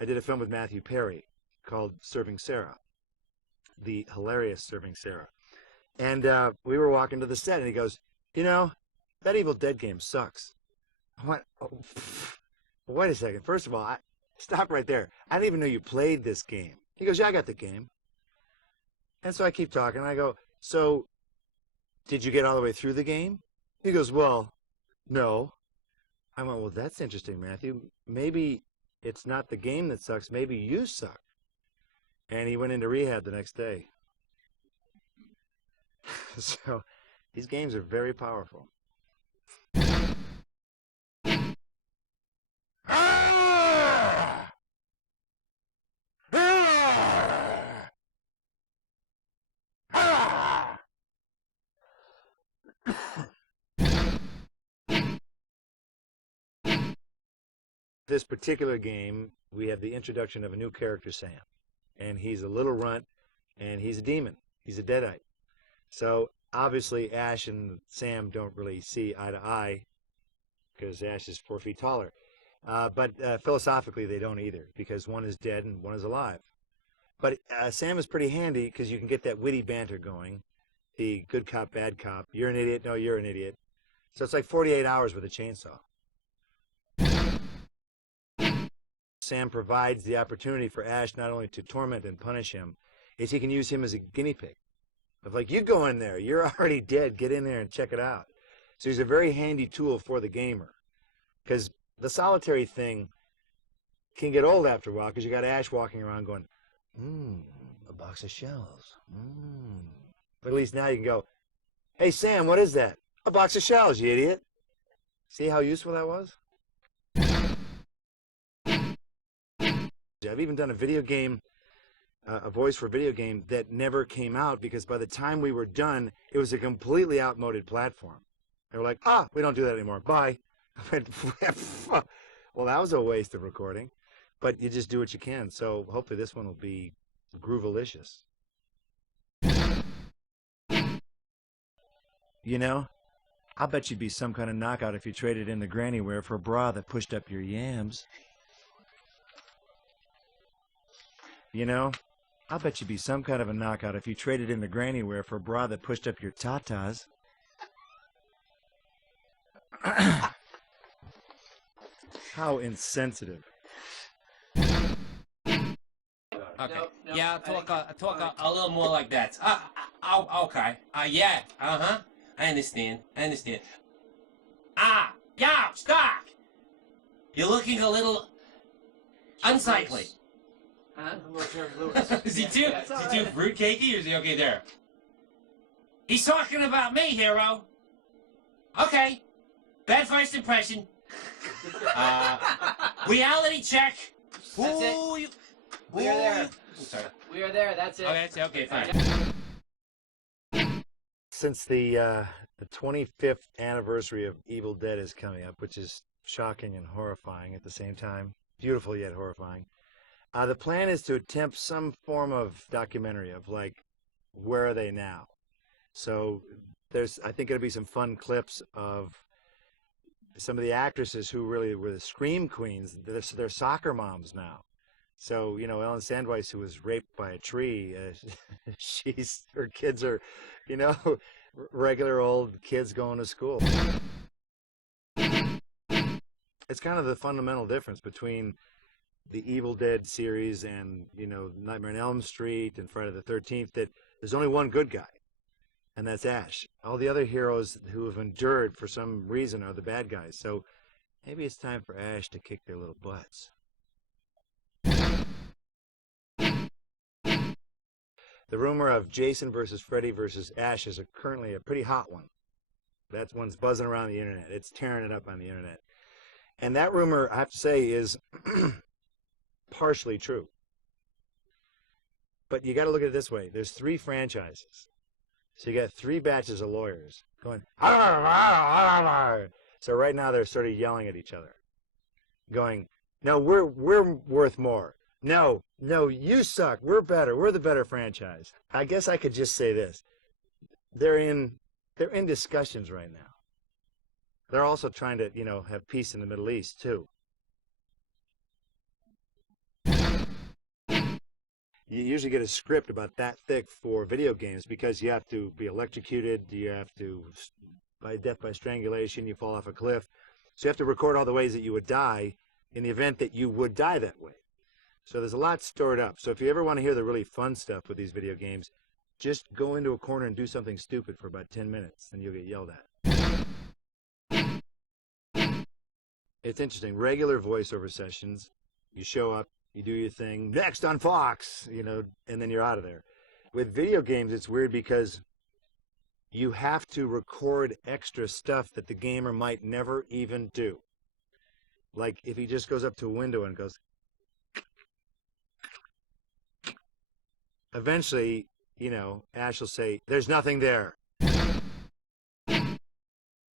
I did a film with Matthew Perry called Serving Sarah, the hilarious Serving Sarah. And we were walking to the set, and he goes, you know, that Evil Dead game sucks. I went, oh, wait a second. First of all, stop right there. I didn't even know you played this game. He goes, yeah, I got the game. And so I keep talking, and I go, so did you get all the way through the game? He goes, well, no. I went, well, that's interesting, Matthew. Maybe it's not the game that sucks. Maybe you suck. And he went into rehab the next day. So these games are very powerful. This particular game, we have the introduction of a new character, Sam. And he's a little runt, and he's a demon. He's a deadite. So obviously Ash and Sam don't really see eye to eye because Ash is 4 feet taller. But philosophically they don't either, because one is dead and one is alive. But Sam is pretty handy because you can get that witty banter going. The good cop, bad cop. You're an idiot. No, you're an idiot. So it's like 48 hours with a chainsaw. Sam provides the opportunity for Ash not only to torment and punish him, is he can use him as a guinea pig. Of like, you go in there, you're already dead, get in there and check it out. So he's a very handy tool for the gamer. Because the solitary thing can get old after a while, because you got Ash walking around going, a box of shells. But at least now you can go, hey Sam, what is that? A box of shells, you idiot. See how useful that was? I've even done a video game, a voice for a video game that never came out because by the time we were done, it was a completely outmoded platform. They were like, we don't do that anymore. Bye. I went, well, that was a waste of recording, but you just do what you can. So hopefully this one will be groovalicious. You know, I'll bet you'd be some kind of knockout if you traded in the granny wear for a bra that pushed up your yams. You know, I'll bet you'd be some kind of a knockout if you traded in the granny wear for a bra that pushed up your tatas. How insensitive. Okay. No, yeah, I'll talk a little more like that. Okay. Yeah. Uh-huh. I understand. Yeah, stop! You're looking a little unsightly. Huh? Is he too fruitcakey, or is he okay there? He's talking about me, hero. Okay. Bad first impression. Reality check. That's it. We are there. Sorry. We are there. That's it. Oh, that's it. Okay, fine. Since the 25th anniversary of Evil Dead is coming up, which is shocking and horrifying at the same time, beautiful yet horrifying, the plan is to attempt some form of documentary of, like, where are they now? So there's, I think, going to be some fun clips of some of the actresses who really were the scream queens. They're soccer moms now. So, you know, Ellen Sandweiss, who was raped by a tree, her kids are, you know, regular old kids going to school. It's kind of the fundamental difference between the Evil Dead series and, you know, Nightmare on Elm Street and Friday the 13th, that there's only one good guy, and that's Ash. All the other heroes who have endured for some reason are the bad guys. So maybe it's time for Ash to kick their little butts. The rumor of Jason versus Freddy versus Ash is currently a pretty hot one. That one's buzzing around the internet. It's tearing it up on the internet. And that rumor, I have to say, is partially true. But you got to look at it this way. There's 3 franchises. So you got 3 batches of lawyers going, "Arr, arr, arr, arr." So right now they're sort of yelling at each other, going, no, we're worth more. No, you suck. We're better. We're the better franchise. I guess I could just say this. They're in discussions right now. They're also trying to, you know, have peace in the Middle East, too. You usually get a script about that thick for video games because you have to be electrocuted, you have to, by death by strangulation, you fall off a cliff. So you have to record all the ways that you would die in the event that you would die that way. So there's a lot stored up. So if you ever want to hear the really fun stuff with these video games, just go into a corner and do something stupid for about 10 minutes, and you'll get yelled at. It's interesting. Regular voiceover sessions, you show up, you do your thing, next on Fox, you know, and then you're out of there. With video games, it's weird because you have to record extra stuff that the gamer might never even do. Like if he just goes up to a window and goes, eventually, you know, Ash will say, there's nothing there.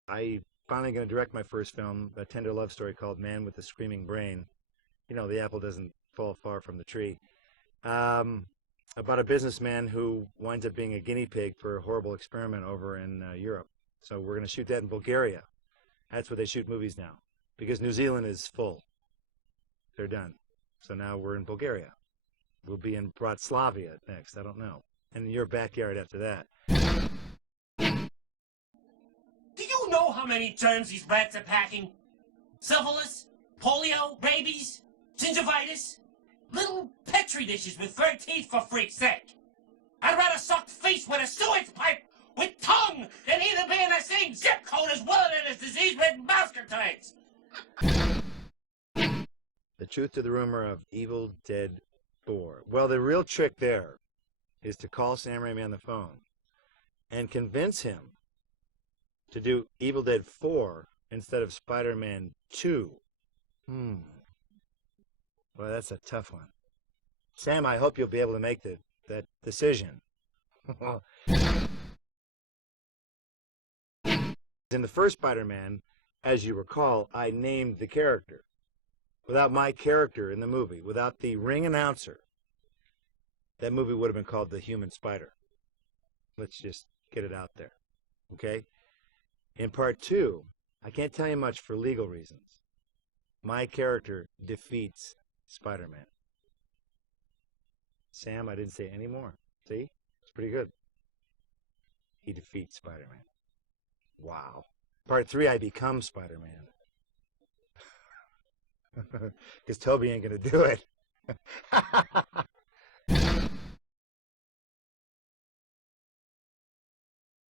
I finally going to direct my first film, a tender love story called Man with the Screaming Brain. You know, the apple doesn't fall far from the tree. About a businessman who winds up being a guinea pig for a horrible experiment over in Europe. So we're going to shoot that in Bulgaria. That's where they shoot movies now, because New Zealand is full. They're done. So now we're in Bulgaria. We'll be in Bratislava next. I don't know. And in your backyard after that. Do you know how many germs these rats are packing? Syphilis, polio, rabies, gingivitis, little petri dishes with 3 teeth, for freak's sake. I'd rather suck face with a sewage pipe with tongue than either be in the same zip code as Willard and his disease-ridden bastard types. The truth to the rumor of Evil Dead 4. Well, the real trick there is to call Sam Raimi on the phone and convince him to do Evil Dead 4 instead of Spider-Man 2. Well, that's a tough one. Sam, I hope you'll be able to make that decision. In the first Spider-Man, as you recall, I named the character. Without my character in the movie, without the ring announcer, that movie would have been called The Human Spider. Let's just get it out there, okay? In part 2, I can't tell you much for legal reasons. My character defeats Spider-Man. Sam, I didn't say any more. See? It's pretty good. He defeats Spider-Man. Wow. Part 3, I become Spider-Man. Because Toby ain't going to do it.